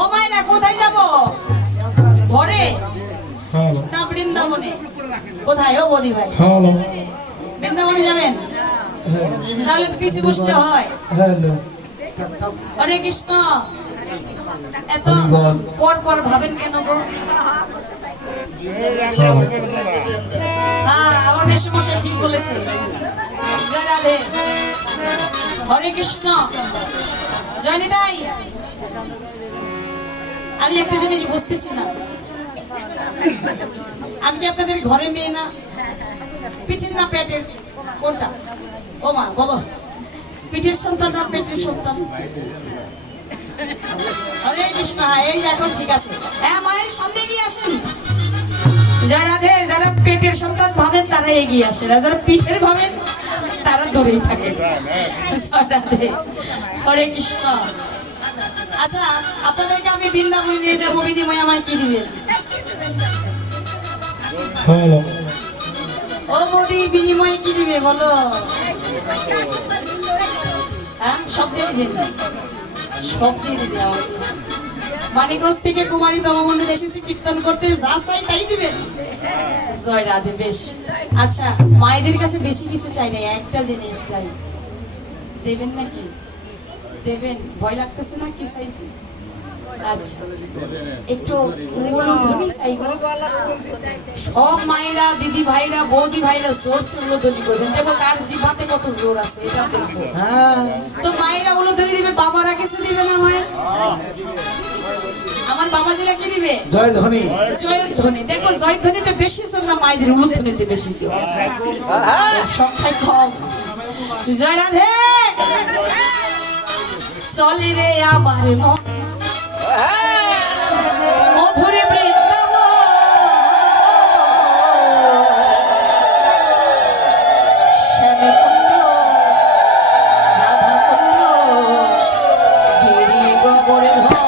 ও মায়েরা কোথায় যাব? ঘরে না বৃন্দাবনে? কোথায় ও বৌদি ভাই? বৃন্দাবনে যাবেন? তাহলে তো পিছিয়ে বসতে হয়। হরে কৃষ্ণ। এত পর পর ভাবেন কেন গো? হ্যাঁ, আমার মেসোমশাই ঠিক বলেছে। জয় রাধে। হরে কৃষ্ণ। জয় নিতাই। আমি একটা জিনিস বুঝতেছি না, আমি কি আপনাদের ঘরে মেয়ে না? পিঠের না পেটের? কোনটা? ও মা বলো, পিঠের সন্তান না পেটের সন্তান? হরে কৃষ্ণ। এই এখন ঠিক আছে। হ্যাঁ, মায়ের সামনে এগিয়ে আসেন। যারা রাধে, যারা পেটের সন্তান ভাবেন তারা এগিয়ে আসেন, আর যারা পিঠের ভাবেন তারা দূরেই থাকে। হরে কৃষ্ণ। আচ্ছা, আপনাদেরকে আমি বৃন্দাবনে নিয়ে যাবো, বিনিময়ে আমায় কি দিবেন? ও বৌদি, বিনিময়ে কি দিবে বলো? হ্যাঁ, সব দিয়ে দিবেন? সব দিয়ে দিবে আমাকে। মানিকগঞ্জ থেকে কুমারী দমমন্ডল এসেছি কীর্তন করতে, যা চাই তাই দিবেন? জয় রাধে। বেশ। আচ্ছা, মায়েদের কাছে বেশি কিছু চাই না, একটা জিনিস চাই, দেবেন নাকি? দেবেন? ভয় লাগতেছে না? কি চাইছি? আচ্ছা, একটু উলুধ্বনি চাইব। সব মায়েরা, দিদি ভাইরা, বৌদি ভাইরা জোরছে উলুধ্বনি করবেন, দেখো কার জিভাতে কত জোর আছে, এটা দেখবো। তো মায়েরা উলুধ্বনি দিবে, বাবারা কিছু দিবে না? মায়ের আমার বাবাজিরা কি দিবে? জয়ধ্বনি। জয়ধ্বনি। দেখো, জয়ধ্বনিতে বেশি জোর না মায়েদের উলুধ্বনিতে বেশি জোর, সংখ্যায় কম। জয় রাধে। চলে রে আমার মন মধুরে বৃন্দাবন, শ্যামকুণ্ড রাধাকুণ্ড গিরি গোবর্ধন।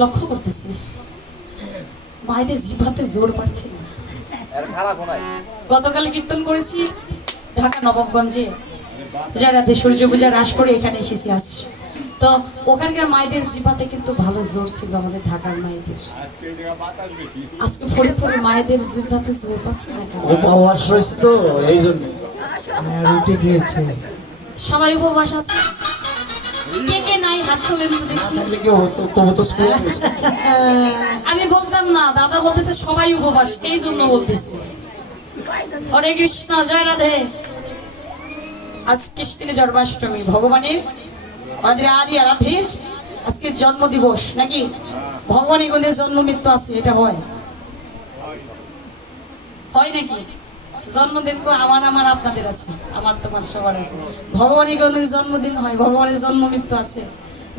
লক্ষ্য করতেছি মায়েদের জিভাতে জোর পাচ্ছে না। গতকাল কীর্তন করেছি ঢাকা নবাবগঞ্জে, যারা সূর্য পূজা রাস করে এখানে এসেছি আসছি, তো ওখানকার মায়েদের জিভাতে কিন্তু ভালো জোর ছিল আমাদের ঢাকার মায়েদের। আজকে ফরিদপুরের মায়েদের জিভাতে জোর পাচ্ছি না কেন? উপবাস রয়েছে তো এই জন্য রুটি খেয়েছে। সবাই উপবাস আছে, কে কে নাই হাত তোলেন তো দেখি। আমি বলতাম না, দাদা বলতেছে সবাই উপবাস, এই জন্য বলতেছে। হরে কৃষ্ণ, জয় রাধে। আজ কৃষ্ণের জন্মাষ্টমী, ভগবানের আমাদের আদি আরাধ্যের আজকে জন্ম দিবস নাকি? ভগবানের কোনদিন জন্ম মৃত্যু আছে? এটা হয় নাকি? জন্মদিন তো আমার আমার আপনাদের আছে, আমার তোমার সবার আছে। ভগবানের কোনদিন জন্মদিন হয়? ভগবানের জন্ম মৃত্যু আছে।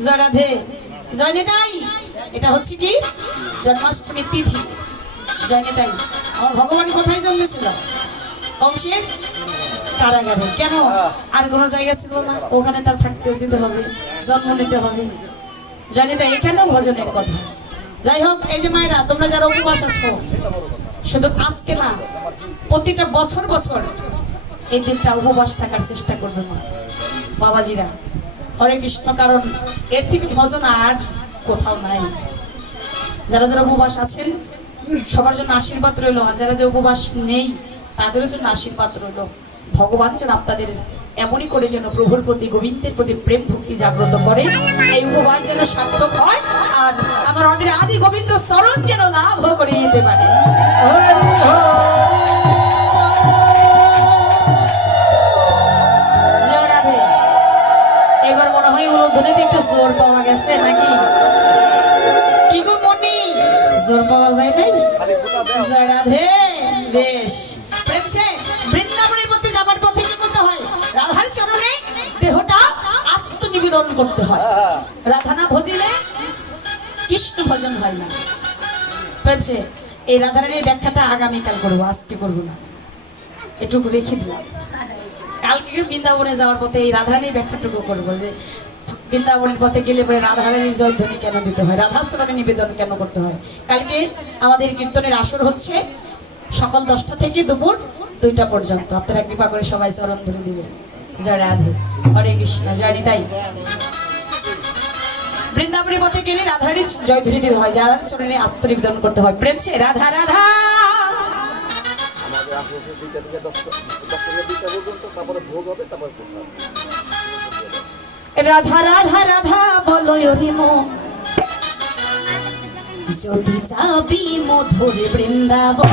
জয় রাধে, জয় নিতাই। এটা হচ্ছে কি জন্মাষ্টমী তিথি। জয় নিতাই। আমার ভগবান কোথায় জন্মেছিল? কংসের কারাগারে। কেন? আর কোনো জায়গা ছিল না, ওখানে তার থাকতে যেতে হবে, জন্ম নিতে হবে। জানি তাই এখানেও ভজনের কথা। যাই হোক, এই যে মায়েরা তোমরা যারা উপবাস আছো, শুধু আজকে না, প্রতিটা বছর বছর এই দিনটা উপবাস থাকার চেষ্টা করবে না বাবাজিরা। হরে কৃষ্ণ, কারণ এর থেকে ভজন আর কোথাও নাই। যারা যারা উপবাস আছেন সবার জন্য আশীর্বাদ রইল, আর যারা যে উপবাস নেই তাদের জন্য আশীর্বাদ রইল। ভগবান যেন আপনাদের এমনই করে যেন প্রভুর প্রতি, গোবিন্দের প্রতি প্রেম ভক্তি জাগ্রত করে, এই উপবাস যেন সার্থক হয়, আর আমার আমাদের আদি গোবিন্দ চরণ যেন লাভ করে যেতে পারে। এবার মনে হয় উলুধ্বনিতে একটু জোর পাওয়া গেছে নাকি? কি গো মনি, জোর পাওয়া যায় নাই? জয় রাধে। বেশ, বৃন্দাবনের মধ্যে যাবার পথে কি করতে হয়? রাধার চরণে দেহটা আত্মনিবেদন করতে হয়। রাধা না ভজিলে কৃষ্ণ ভজন হয় না। এই রাধারানীর ব্যাখ্যাটা আগামীকাল করবো, আজকে করবো না, এটুকু রেখে দিলাম। কালকে বৃন্দাবনে যাওয়ার পথে এই রাধারানীর ব্যাখ্যাটুকু করবো, যে বৃন্দাবনের পথে গেলে পরে রাধারানীর জয়ধ্বনি কেন দিতে হয়, রাধা চরণে নিবেদন কেন করতে হয়। কালকে আমাদের কীর্তনের আসর হচ্ছে সকাল 10টা থেকে দুপুর 2টা পর্যন্ত। আপনারা কৃপা করে সবাই চরণ ধরে দিবেন। জয় রাধে, হরে কৃষ্ণ, জয় নিতাই। বৃন্দাবনের পথে গেলে রাধারানীর জয়ধ্বনি দিতে হয়, যারা চরণে আত্মনিবেদন করতে হয়। প্রেম সে রাধা রাধা। রাধা রাধা রাধা বলো মন, যদি যাবি মধুর বৃন্দাবন।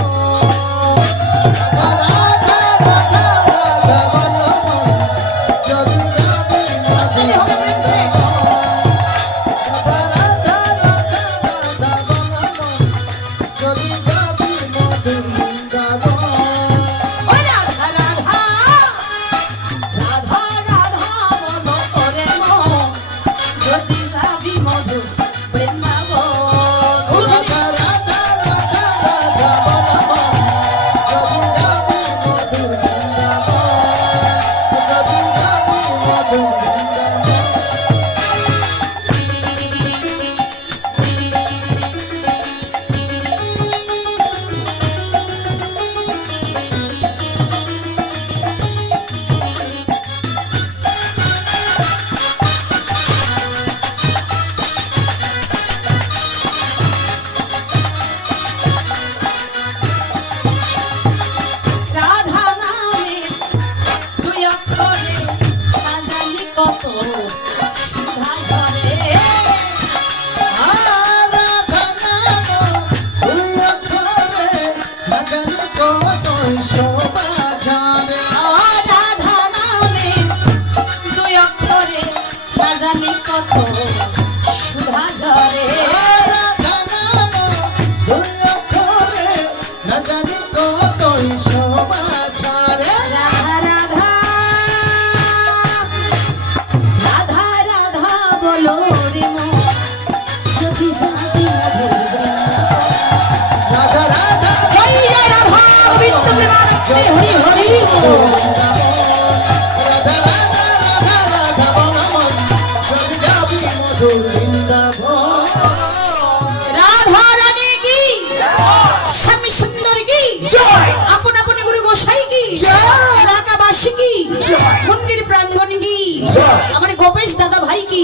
গণেশ দাদা ভাই কি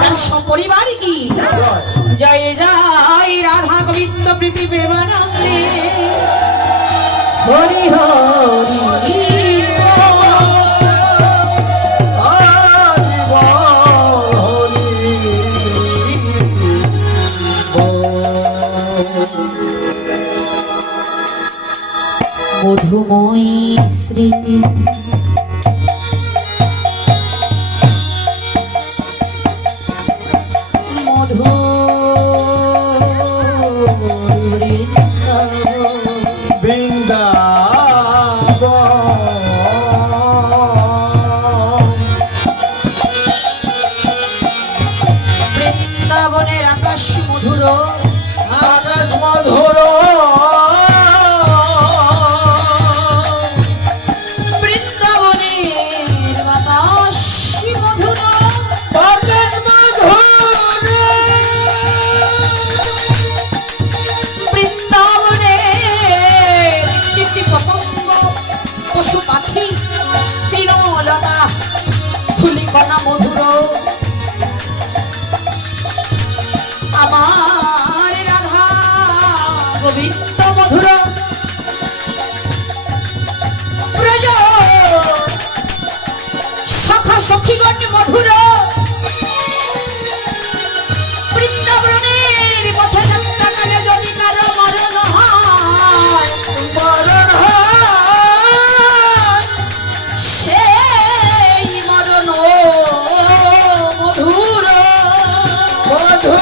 তার সপরিবার কি জয়। জয় জয় রাধা গোবিন্দ প্রীতি প্রেমানন্দে হরি হরি হরি বল, মধুময়ী স্মৃতি মধু বৃন্দাবনের আকাশ মধুর আকাশ মধুর বৃন্দাবনের বাতাস মধুর আকাশ মধুর বৃন্দাবনের কীর্তি পতঙ্গ পশু পাখি তৃণলতা ধূলিকণা মধুর আমার রাধা গোবিন্দ মধুর ব্রজ সখা সখীগণ মধুর বৃন্দাবনের পথে যাত্রাকালে যদি কারো মরণ হয় মরণ হয় সেই মরণ মধুর মধুর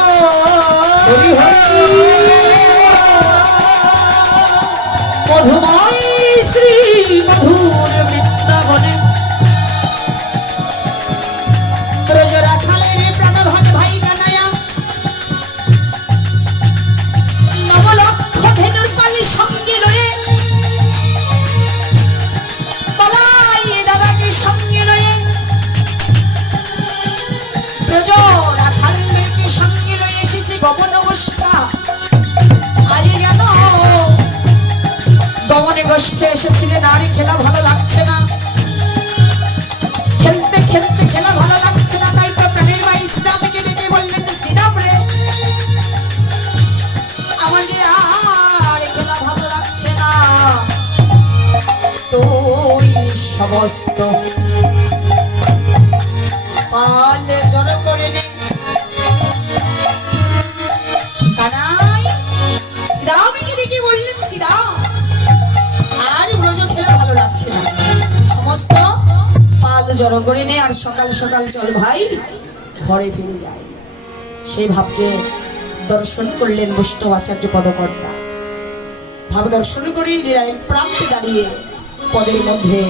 মধুময় শ্রী মধুর বৃন্দাবনে ব্রজ রাখালের প্রাণধন ভাই কানায়া নবলক্ষ ধেনুর পালি সঙ্গে লয়ে পলাই দাদাকে সঙ্গে লয়ে ব্রজ রাখালদেরকে সঙ্গে লয়ে এসেছে গমন অবস্থা আরে জানো দমনে গোষ্ঠে এসেছিলেন আর খেলা ভালো লাগছে না খেলতে খেলতে খেলা ভালো লাগছে না তাই তো প্রাণের ভাই শ্রীরামকে ডেকে বললেন শ্রীরাম রে আমার যে আর খেলা ভালো লাগছে না তুই সমস্ত পালে জড়ো করে নে কানাই শ্রীরামকে ডেকে বললেন শ্রীরাম আর ব্রজ খেলা ভালো লাগছে না সমস্ত পাল জড়ো করে নে আর সকাল সকাল চল ভাই ঘরে ফিরে যাই সেই ভাবকে দর্শন করলেন বৈষ্ণব আচার্য পদকর্তা ভাব দর্শন করে লীলার প্রান্তে দাঁড়িয়ে পদের মধ্যে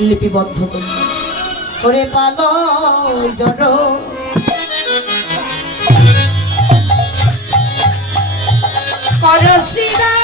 লিপিবদ্ধ করলেন করে পাল জড়ো কর শ্রীরাম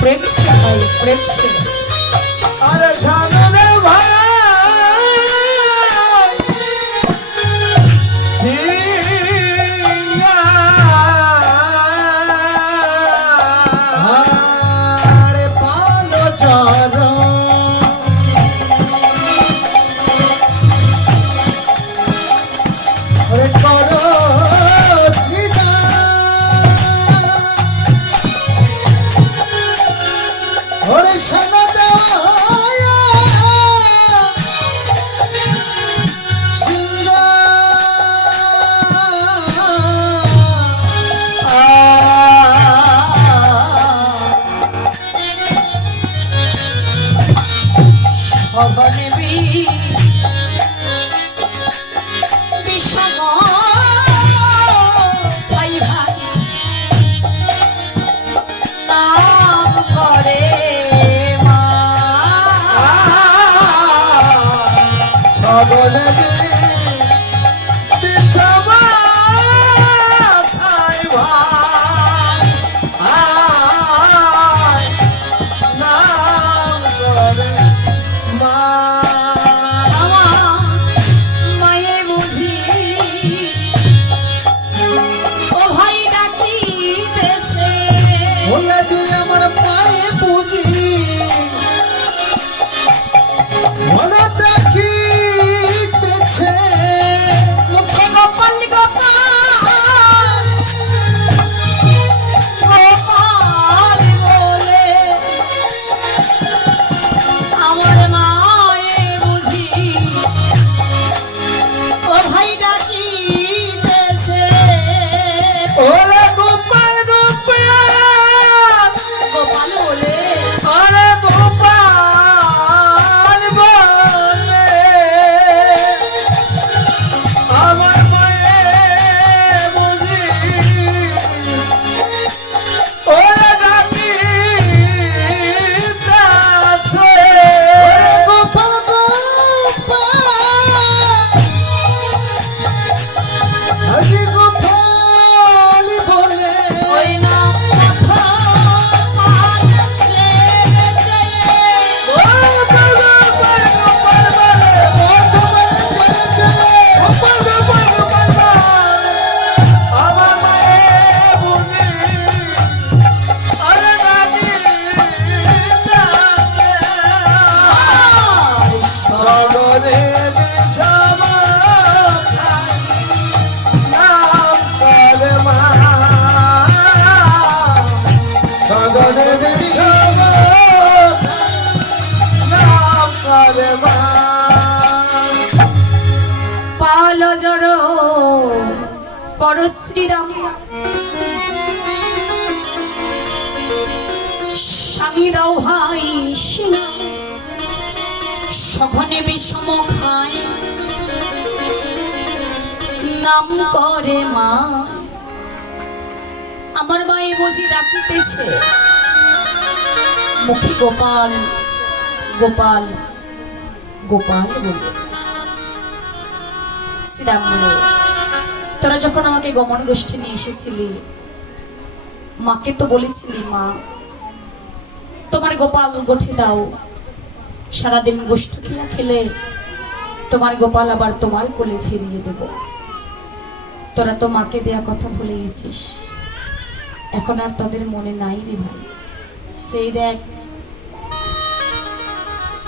প্রেম ছে ভাই প্রেম ছে আরে জানলে ভাই সিংহা আরে পালো চরণ আরে করো সীতা ওরে শোনো শ্রীরাম স্বামী দাও ভাই সিনা সঘনে বিষম খায় নাম করে মা আমার মায়ে বুঝি ডাকিতেছে মুখে গোপাল গোপাল গোপাল বলে শ্রীরাম বলে তোরা যখন আমাকে গমন গোষ্ঠী নিয়ে এসেছিলি মাকে তো বলেছিলি মা তোমার গোপাল গোঠে দাও সারাদিন গোষ্ঠী খেলা খেলে তোমার গোপাল আবার তোমার কোলে ফিরিয়ে দেব তোরা তো মাকে দেয়া কথা ভুলে গেছিস এখন আর তাদের মনে নাই রে ভাই সেই দেখ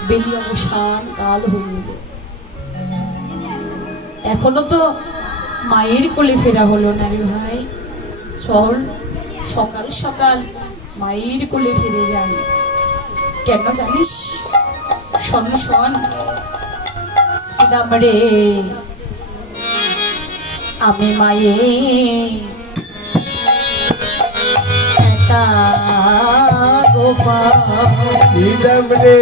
বেলি অবসান কাল হয়ে এলো এখনো তো মায়ের কোলে ফেরা হলো না রে ভাই চল সকাল সকাল মায়ের কোলে ফিরে যাই কেন জানিস শোন শোন শ্রীরাম রে আমি মায়ে একা গোপাল শ্রীরাম রে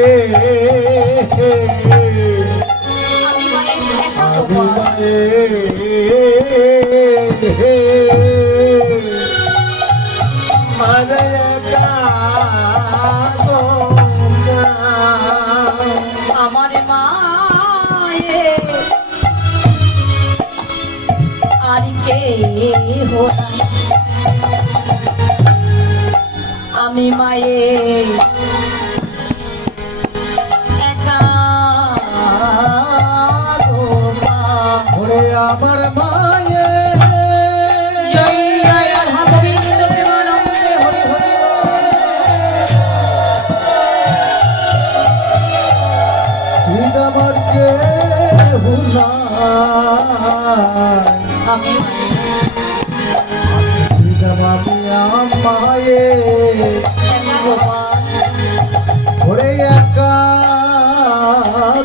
আমি মায়ের একা আমি গোপাল মায়ে আরে একা গোপাল। আমার মায়ে আর কে নাই আমি মায়ে একা গোপাল ওরে আমার মায়ে জয় রাধা গোবিন্দ প্রেমানন্দে হরি হরি শ্রীরামর কে আমি শ্রীরাম আমি মায়ে একা গোপাল ওরে একা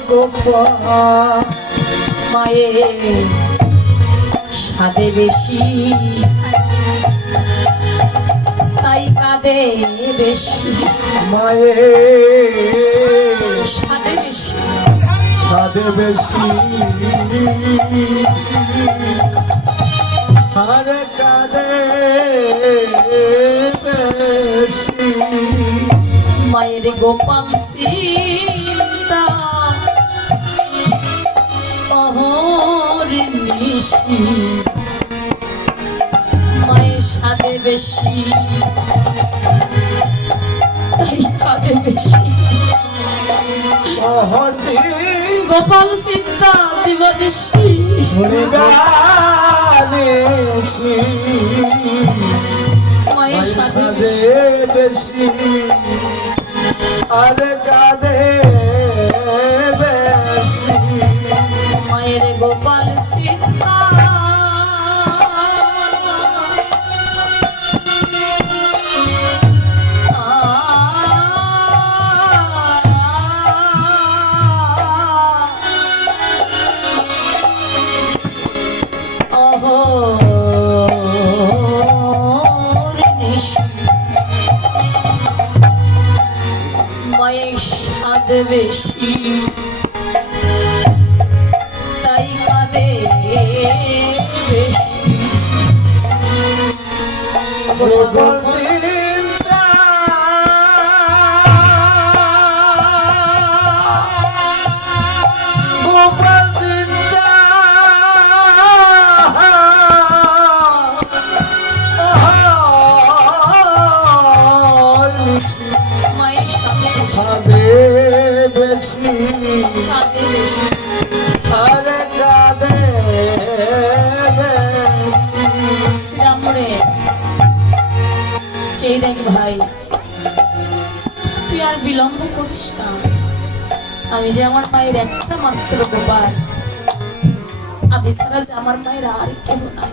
গোপাল। মায়ে সাদে বেশি তাই কাঁদে বেশি মায়ে সাদে বেশি সাদে বেশি আরে কাঁদে বেশি মায়ের গোপাল সীতা অহর নিশি মায়ের সাদে বেশি তাই কাঁদে বেশি অহর্তি গোপাল সীতা দিবানিশি হরিদানেশি মায়ের সাদে সাদে বেশি আরে কাঁদে বেশি মায়ের গোপাল সীতা মায়ের সাদ বেশি তাই কাঁদে বেশি গোপাল চিন্তা গোপাল চিন্তা মায়ের সাথে সাজে বেশি কাঁদে বেশি আরে কাঁদে বেশি শ্রীরামরে সেই দেখ ভাই তুই আর বিলম্ব করিস না আমি যে আমার মায়ের একটা মাত্র গোপাল আমি ছাড়া যে আমার মায়ের আর কেউ নাই